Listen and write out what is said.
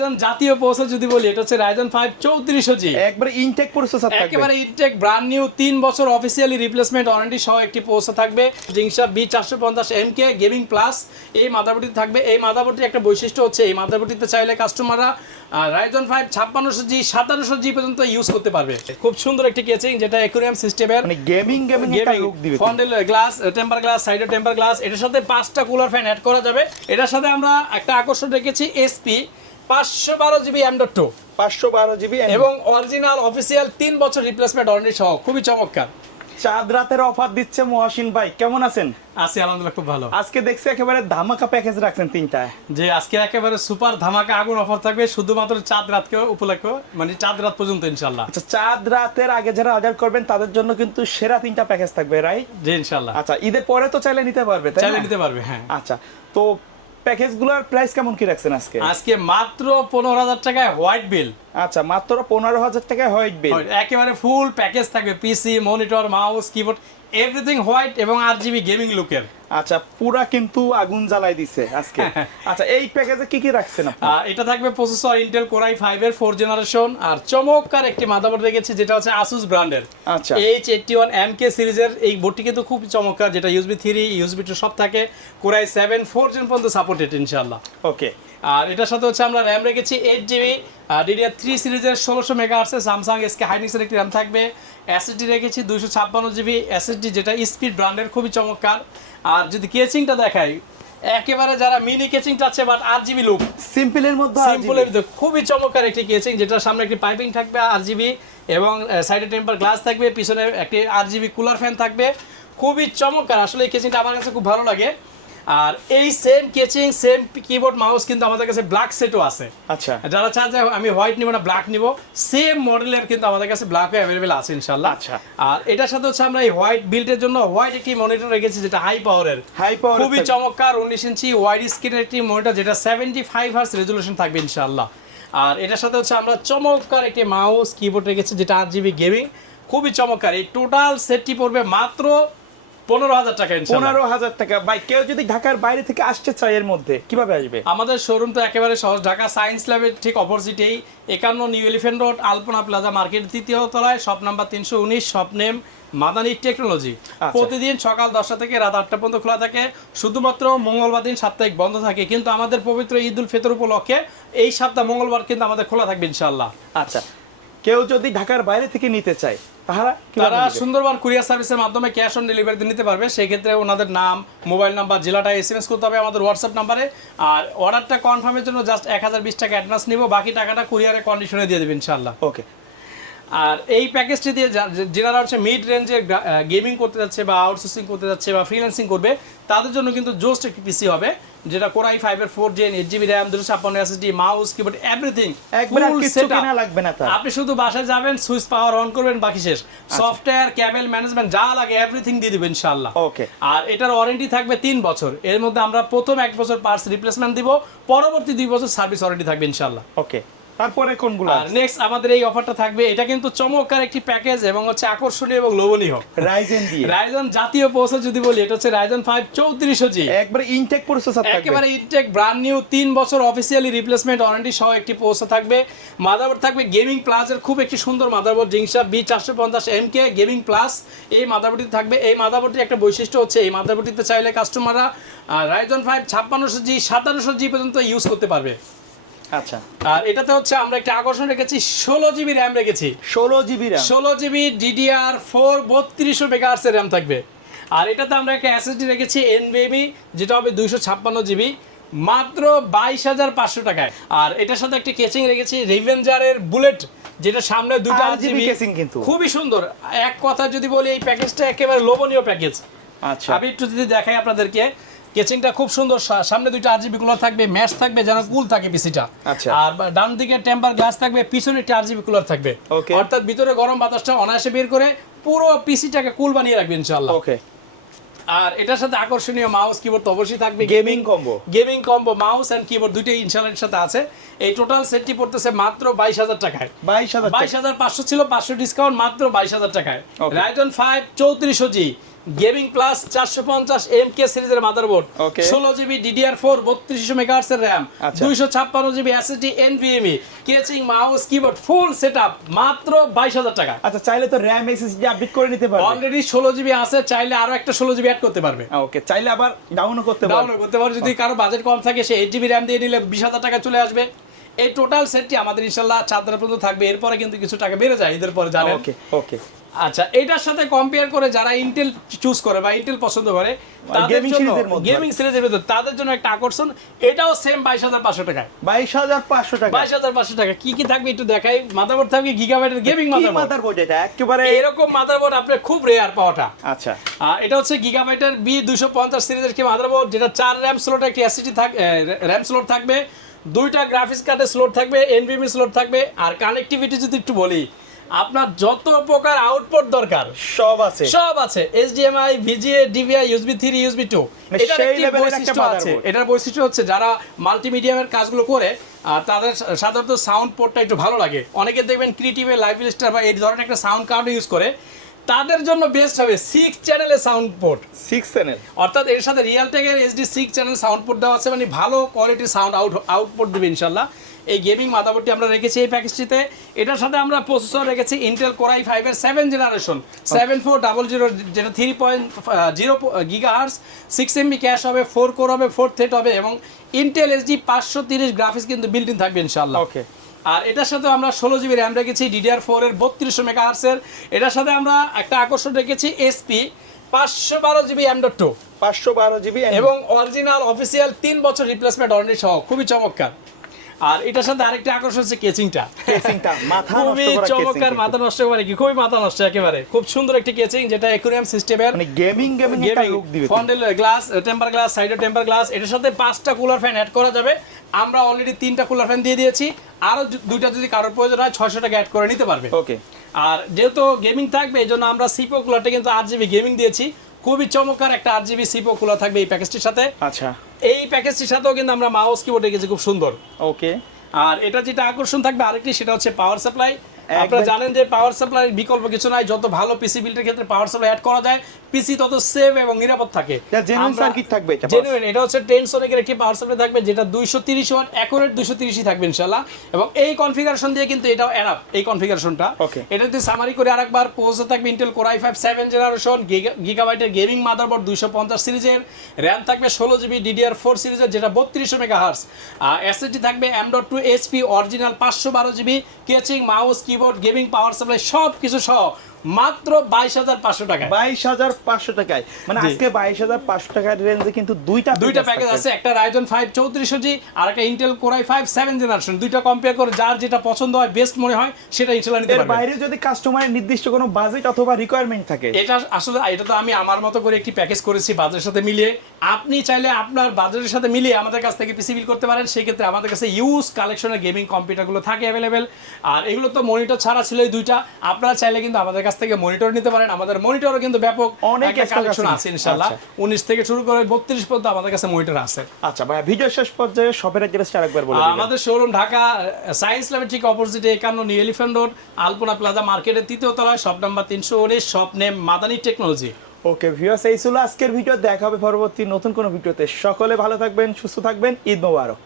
Ryzen জাতীয় processor যদি বলি, এটা হচ্ছে রাইজন 5 3400G, একবারে ইনটেক প্রসেসর থাকবে, একেবারে ইনটেক ব্র্যান্ড নিউ 3 বছর অফিসিয়ালি রিপ্লেসমেন্ট ওয়ারেন্টি সহ একটি প্রসেসর থাকবে। জিংসা B450MK গেমিং প্লাস এই মাদারবোর্ডটি থাকবে। এই মাদারবোর্ডটির একটা বৈশিষ্ট্য হচ্ছে এই মাদারবোর্ডটিতে চাইলে কাস্টমাররা রাইজন 5 5600G 5700G পর্যন্ত ইউজ করতে পারবে। খুব সুন্দর একটি কেচিং যেটা অ্যাকুরিয়াম সিস্টেমের, মানে গেমিং একটা লুক দিবে। ফন্ডেল গ্লাস, টেম্পার গ্লাস, সাইডে টেম্পার গ্লাস, এটার সাথে 5টা কুলার ফ্যান অ্যাড করা যাবে। এটার সাথে আমরা একটা আকর্ষণ রেখেছি SP 512GB M.2 512GB এবং অরিজিনাল অফিসিয়াল 3 বছর রিপ্লেসমেন্ট ওয়ারেন্টি সহ, খুবই চমৎকার। চাঁদ রাতের অফার দিচ্ছে মহাসিন ভাই, কেমন আছেন? আছি আলহামদুলিল্লাহ, খুব ভালো। আজকে দেখছি একেবারে ধামাকা প্যাকেজ রাখছেন তিনটা। যে আজকে একেবারে সুপার ধামাকা আগুন অফার থাকবে শুধুমাত্র চাঁদ রাতকে উপলক্ষে, মানে চাঁদ রাত পর্যন্ত ইনশাআল্লাহ। আচ্ছা, চাঁদ রাতের আগে যারা অর্ডার করবেন তাদের জন্য কিন্তু সেরা তিনটা প্যাকেজ থাকবে, রাইট? জি ইনশাআল্লাহ। আচ্ছা, ঈদের পরে তো চাইলে নিতে পারবে, তাই না? চাইলে নিতে পারবে, হ্যাঁ। আচ্ছা, তো প্যাকেজগুলোর প্রাইস কেমন কি রাখছেন আজকে? আজকে মাত্র 15,000 টাকায় হোয়াইট বিল। আচ্ছা, মাত্র 15,000 টাকায় হোয়াইট বিল, একেবারে ফুল প্যাকেজ থাকবে, PC, monitor, mouse, keyboard, everything white এবং RGB গেমিং লুকের। আচ্ছা, পুরা কিন্তু আগুন জ্বালাই দিছে আজকে। আচ্ছা, এই প্যাকেজে কি কি রাখছেন আপনি? এটা থাকবে প্রসেসর ইন্টেল Core i5 এর 4 জেনারেশন, আর চমৎকার একটি মাদারবোর্ড রেখেছি যেটা হচ্ছে আসুস ব্র্যান্ডের। আচ্ছা, H81MK সিরিজের এই বোর্ডটি কিন্তু খুব চমৎকার, যেটা USB 3 USB 2 সব থাকে। Core i7 4 জেন পর্যন্ত সাপোর্টেড ইনশাআল্লাহ। ওকে। আর এটার সাথে হচ্ছে আমরা র্যাম রেখেছি 8GB DDR3 সিরিজের 1600 মেগাহার্টজ স্যামসাং SK হাইনিক্সের একটি র্যাম থাকবে। SSD রেখেছি 256GB SSD, যেটা স্পিড ব্র্যান্ডের, খুবই চমৎকার। আর যদি কেচিংটা দেখাই, একেবারে যারা মিনি কেচিং চাচ্ছে বাট RGB লুক, সিম্পলের মধ্যে সিম্পলের ভিতরে খুবই চমৎকার একটি কেচিং, যেটার সামনে একটি পাইপিং থাকবে RGB এবং সাইডে টেম্পার গ্লাস থাকবে, পিছনে একটি RGB কুলার ফ্যান থাকবে। খুবই চমৎকার, আসলে এই কেচিংটা আমার কাছে খুব ভালো লাগে। আর এই সেম কেচিং, সেম কিবোর্ড, মাউস কিন্তু আমাদের কাছে ব্ল্যাক সেটও আছে। আচ্ছা, যারা চান যে আমি হোয়াইট নিব না ব্ল্যাক নিব, সেম মডেলের কিন্তু আমাদের কাছে ব্ল্যাকও অ্যাভেলেবেল আছে ইনশাআল্লাহ। আচ্ছা, আর এটার সাথে হচ্ছে আমরা এই হোয়াইট বিল্ডের জন্য হোয়াইট একটি মনিটর রেখেছি যেটা হাই পাওয়ারের, খুবই চমৎকার 19 ইঞ্চি ওয়াইড স্ক্রিনের একটি মনিটর, যেটা 75 হার্জ রেজুলেশন থাকবে ইনশাআল্লাহ। আর এটার সাথে হচ্ছে আমরা চমৎকার একটি মাউস, কিবোর্ড রেখেছি যেটা RGB গেমিং, খুবই চমৎকার। এই টোটাল সেটটি পড়বে মাত্র 15,000 টাকা ইনশাআল্লাহ। 15,000 টাকা। ভাই, কেউ যদি ঢাকার বাইরে থেকে আসতে চায় এর মধ্যে কিভাবে আসবে? আমাদের শোরুম তো একেবারে সহজ, ঢাকা সায়েন্স ল্যাবের ঠিক অপোজিটেই 51 নিউ এলিফ্যান্ট রোড, আলপনা প্লাজা মার্কেট, 3য় তলায়, shop number 319, shop name Madani technology. প্রতিদিন সকাল 10টা থেকে রাত 8টা পর্যন্ত খোলা থাকে, শুধুমাত্র মঙ্গলবার দিন সাপ্তাহিক বন্ধ থাকে। কিন্তু আমাদের পবিত্র ঈদ উল ফিতর উপলক্ষে এই সপ্তাহ মঙ্গলবার কিন্তু আমাদের খোলা থাকবে ইনশাআল্লাহ। আচ্ছা, কেউ যদি ঢাকার বাইরে থেকে নিতে চায় তারা সুন্দরবন কুরিয়ার সার্ভিসের মাধ্যমে ক্যাশ অন ডেলিভারি নিতে পারবে। সেই ক্ষেত্রে ওনাদের নাম, মোবাইল নাম্বার, জেলাটা SMS করতে হবে আমাদের হোয়াটসঅ্যাপ নাম্বারে। আর অর্ডারটা কনফার্মের জন্য জাস্ট 1020 টাকা অ্যাডভান্স নিব, বাকি টাকাটা কুরিয়ারের কন্ডিশনে দিয়ে দেবেন ইনশাআল্লাহ। ওকে। আর এই প্যাকেজটি দিয়ে যারা হচ্ছে মিড রেঞ্জে গেমিং করতে যাচ্ছে বা আউটসোর্সিং করতে যাচ্ছে বা ফ্রিল্যান্সিং করবে, তাদের জন্য কিন্তু জোস্ট একটি পিসি হবে, যেটা Core i5 এর 4 gen 8GB RAM 256 SSD mouse keyboard everything একবার কিছু কিনা লাগবে না। আপনি শুধু বাসায় যাবেন, সুইচ পাওয়ার অন করবেন, বাকি শেষ। সফটওয়্যার, কেবল ম্যানেজমেন্ট যা লাগে এভরিথিং দিয়ে দিবেন ইনশাআল্লাহ। ওকে। আর এটার ওয়ারেন্টি থাকবে 3 বছর। এর মধ্যে আমরা প্রথম 1 বছর পার্টস রিপ্লেসমেন্ট দিব, পরবর্তী 2 বছর সার্ভিস ওয়ারেন্টি থাকবে ইনশাআল্লাহ। ওকে। তারপরে কোনগুলো? আর নেক্সট আমাদের এই অফারটা থাকবে, এটা কিন্তু চমৎকার একটি প্যাকেজ এবং হচ্ছে আকর্ষণীয় এবং লোভনীয়। রাইজন জাতীয় প্রসেসর যদি বলি, এটা হচ্ছে রাইজন 5 3400G, একবারে ইনটেক প্রসেসর থাকবে, একেবারে ইনটেক ব্র্যান্ড নিউ 3 বছর অফিসিয়ালি রিপ্লেসমেন্ট ওয়ারেন্টি সহ একটি প্রসেসর থাকবে। মাদারবোর্ড থাকবে গেমিং প্লাসের খুব একটি সুন্দর মাদারবোর্ড, জিংসা B450MK গেমিং প্লাস এই মাদারবোর্ডটি থাকবে। এই মাদারবোর্ডটির একটা বৈশিষ্ট্য হচ্ছে এই মাদারবোর্ডটিতে চাইলে কাস্টমাররা রাইজন 5 5600G 5700G পর্যন্ত ইউজ করতে পারবে। আচ্ছা, আর এটাতে হচ্ছে আমরা একটা আকর্ষণ রেখেছি 16GB র্যাম রেখেছি, 16GB DDR4 3200 মেগাহার্টজ এর র্যাম থাকবে। আর এটাতে আমরা একটা SSD রেখেছি NVMe, যেটা হবে 256GB, মাত্র 22,500 টাকায়। আর এটার সাথে একটা কেচিং রেখেছি রিভেঞ্জারের বুলেট, যেটা সামনে দুটো RGB কেচিং, কিন্তু খুবই সুন্দর। এক কথা যদি বলি, এই প্যাকেজটা একেবারে লোভনীয় প্যাকেজ। আচ্ছা, আমি একটু যদি দেখাই আপনাদেরকে, কেচিংটা খুব সুন্দর, সামনে 2টা RGB কুলার থাকবে, ম্যাচ থাকবে যেন কুল থাকে পিসিটা। আর ডান দিকে টেম্পার গ্লাস থাকবে, পিছনে একটা RGB কুলার থাকবে, অর্থাৎ ভিতরে গরম বাতাসটা অনায়াসে বের করে পুরো পিসিটাকে কুল বানিয়ে রাখবে ইনশাআল্লাহ। ওকে। আর এটার সাথে আকর্ষণীয় মাউস কিবোর্ড তো অবশ্যই থাকবে, gaming combo mouse and keyboard দুটোই ইনশাআল্লাহ সাথে আছে। এই টোটাল সেটটি পড়তেছে মাত্র 22,000 টাকায়। 22,500 ছিল, 500 ডিসকাউন্ট, মাত্র 22,000 টাকায়। Ryzen 5 3400G gaming plus 450 MK সিরিজের motherboard, Okay. 16GB DDR4 3200 megahertz এর RAM, আচ্ছা। 256GB SSD NVMe, কেচিং, mouse, keyboard, full setup, মাত্র 22000 টাকা। আচ্ছা, চাইলে তো RAM SSD আপডেট করে নিতে পারবে। অলরেডি 16GB আছে, চাইলে আরো একটা 16GB অ্যাড করতে পারবে। ওকে, চাইলে আবার ডাউনও করতে পারবে। ডাউনলোড করতে পারবে। যদি কারো বাজেট কম থাকে, সে 8GB RAM দিয়ে নিলে 20000 টাকা চলে আসবে। এই টোটাল সেটটি আমাদের ইনশাআল্লাহ 4 দিন পর্যন্ত থাকবে, এরপরে কিন্তু কিছু টাকা বেড়ে যায় এদের পরে, জানেন। ওকে ওকে। আচ্ছা, এটার সাথে কম্পেয়ার করে যারা ইন্টেল চুজ করে বা ইন্টেল পছন্দ করে, তাদের গেমিং জন্য সিরিজের মধ্যে, গেমিং সিরিজের ভিতর তাদের জন্য একটা আকর্ষণ, এটাও সেম 22500 টাকায়। 22500 টাকা। 22500 টাকা। কি কি থাকবে একটু দেখাই। মাদারবোর্ড থাকবে গিগাবাইটের গেমিং কি মাদারবোর্ড। মাদারবোর্ড এটা? একেবারে এরকম মাদারবোর্ড আপনার খুব রেয়ার পাওয়াটা। আচ্ছা। এটা হচ্ছে গিগাবাইটের B250 সিরিজের কি মাদারবোর্ড, যেটা 4 RAM স্লট, একটা এসএসডি RAM স্লট থাকবে, 2টা গ্রাফিক্স কার্ডের স্লট থাকবে, NVMe স্লট থাকবে। আর কানেক্টিভিটি যদি একটু বলি, আপনার যত প্রকার আউটপুট দরকার সব আছে। সব আছে। HDMI, VGA, DVI, USB 3, USB 2। মানে এটার সেই একটি লেভেলের একটা বৈশিষ্ট্য আছে। motherboard। এটার বৈশিষ্ট্য হচ্ছে যারা মাল্টিমিডিয়ামের কাজগুলো করে, তাদের সাধারণত সাউন্ড পোর্টটা একটু ভালো লাগে। অনেকে দেখবেন ক্রিয়েটিভে, লাইভ স্টার বা এই ধরনের একটা সাউন্ড কার্ড ইউজ করে, তাদের জন্য বেস্ট হবে 6 চ্যানেলের সাউন্ড পোর্ট। 6 চ্যানেল, অর্থাৎ এর সাথে রিয়েলটেকের HD 6 চ্যানেল সাউন্ড পোর্ট দেওয়া আছে, মানে ভালো কোয়ালিটির সাউন্ড আউটপুট দেবে ইনশাল্লাহ। এই গেমিং মাদারবোর্ডটি আমরা রেখেছি এই প্যাকেজটিতে। এটার সাথে আমরা প্রসেসর রেখেছি ইন্টেল কোর i5 এর 7 জেনারেশন 7400, যেটা 3.0 গিগাহার্টজ, 6 MB ক্যাশ হবে, 4 কোর হবে, 4 থ্রেড হবে, এবং ইন্টেল SD 530 গ্রাফিক্স কিন্তু বিল্ট ইন থাকবে ইনশাআল্লাহ। ওকে। আর এটার সাথে আমরা 16GB RAM রেখেছি DDR4 এর 3200 মেগাহার্টজ এর। এটার সাথে আমরা একটা আকর্ষণ রেখেছি SP 512GB M.2, 512GB এবং অরিজিনাল অফিসিয়াল 3 বছর রিপ্লেসমেন্ট ওয়ারেন্টি সহ, খুবই চমৎকার। আর এটার সাথে আরেকটা আকর্ষণ হচ্ছে কেচিংটা। কেসিংটা মাথা নষ্ট খুবই করা চমৎকার, কেসিং। মাথা নষ্ট করে কি, খুবই মাথা নষ্ট একেবারে। খুব সুন্দর একটি কেচিং, যেটা অ্যাকুরিয়াম সিস্টেমের, মানে গেমিং একটা লুক দিবে। ফন্ডেল গ্লাস, টেম্পার গ্লাস, সাইডে টেম্পার গ্লাস। এটার সাথে 5টা কুলার ফ্যান অ্যাড করা যাবে। আমরা অলরেডি 3টা কুলার ফ্যান দিয়ে দিয়েছি, আরো 2টা যদি কারোর প্রয়োজন হয় 600 টাকা অ্যাড করে নিতে পারবে। ওকে। আর যেহেতু গেমিং থাকবে, এই জন্য আমরা সিপো কুলারটা কিন্তু 8GB গেমিং দিয়েছি। খুবই চমৎকার একটা 8GB সিপো কুলার থাকবে এই প্যাকেজটির সাথে। আচ্ছা। এই প্যাকেজটির সাথেও কিন্তু আমরা মাউস কিবোর্ড রেখেছি খুব সুন্দর। ওকে। আর এটা যেটা আকর্ষণ থাকবে আরেকটি, সেটা হচ্ছে পাওয়ার সাপ্লাই। আপনারা জানেন যে পাওয়ার সাপ্লাইয়ের বিকল্প কিছু নাই। যত ভালো পিসি বিল্ডের ক্ষেত্রে পাওয়ার সাপ্লাই অ্যাড করা যায়, পিসি তত সেফ এবং নিরাপদ থাকে। এটা জেনুইন সার্কিট থাকবে এটা। জেনুইন, এটা হচ্ছে টেনসনের একটি পাওয়ার সাপ্লাই থাকবে, যেটা 230 ওয়াট, অ্যাকুরেট 230ই থাকবে ইনশাআল্লাহ। এবং এই কনফিগারেশন দিয়ে কিন্তু এটাও এনাফ, এই কনফিগারেশনটা। Okay. এটা যদি সামারি করে আরেকবার, প্রসেসর থাকবে ইন্টেল কোর i5 7 জেনারেশন, গিগাবাইটের গেমিং মাদারবোর্ড 250 সিরিজের, RAM থাকবে 16GB DDR4 সিরিজের, যেটা 3200 মেগাহার্টজ, আর SSD থাকবে M.2 HP original 512GB, casing, mouse, keyboard, gaming, power supply সব কিছু সহ মাত্র 22500 টাকায়। 22500 টাকায়, মানে জি। আজকে 22500 টাকার রেঞ্জে কিন্তু দুইটা প্যাকেজ আছে। একটা Ryzen 5 3400G আর একটা Intel Core i5 7 জেনারেশন। দুইটা কম্পেয়ার করে যার যেটা পছন্দ হয়, বেস্ট মনে হয়, সেটা ইনশাআল্লাহ নিতে এর পারবেন। বাইরে যদি কাস্টমারের নির্দিষ্ট কোনো বাজেট অথবা রিকোয়ারমেন্ট থাকে, এটা আসলে এটা তো আমি আমার মতো করে একটি প্যাকেজ করেছি বাজেটের সাথে মিলিয়ে। আপনি চাইলে আপনার বাজেটের সাথে মিলিয়ে আমাদের কাছ থেকে পিসি বিল করতে পারেন। সেই ক্ষেত্রে আমাদের কাছে ইউজ কালেকশনের গেমিং কম্পিউটারগুলো থাকে অ্যাভেলেবেল। আর এগুলো তো মনিটর ছাড়া ছিল এই দুইটা। আপনারা চাইলে কিন্তু আমাদের কাছ থেকে মনিটর নিতে পারেন। আমাদের মনিটরও কিন্তু ব্যাপক অনেক কালেকশন আছে ইনশাআল্লাহ। আচ্ছা। 19 থেকে শুরু করে 32 পর্যন্ত আমাদের কাছে মনিটর আছে। আচ্ছা ভাই, ভিডিও শেষ পর্যায়ে শপের অ্যাড্রেসটা আরেকবার বলে দিবেন। আমাদের শোরুম ঢাকা সায়েন্স ল্যাবের ঠিক অপোজিটে 51 নিউ এলিফ্যান্ট রোড, আলপনা প্লাজা মার্কেটের 3য় তলায়, shop number 319, shop name Madani technology. Okay viewers, এই ছিল আজকের ভিডিও। দেখা হবে পরবর্তী নতুন কোনো ভিডিওতে। সকলে ভালো থাকবেন, সুস্থ থাকবেন। ঈদ মোবারক।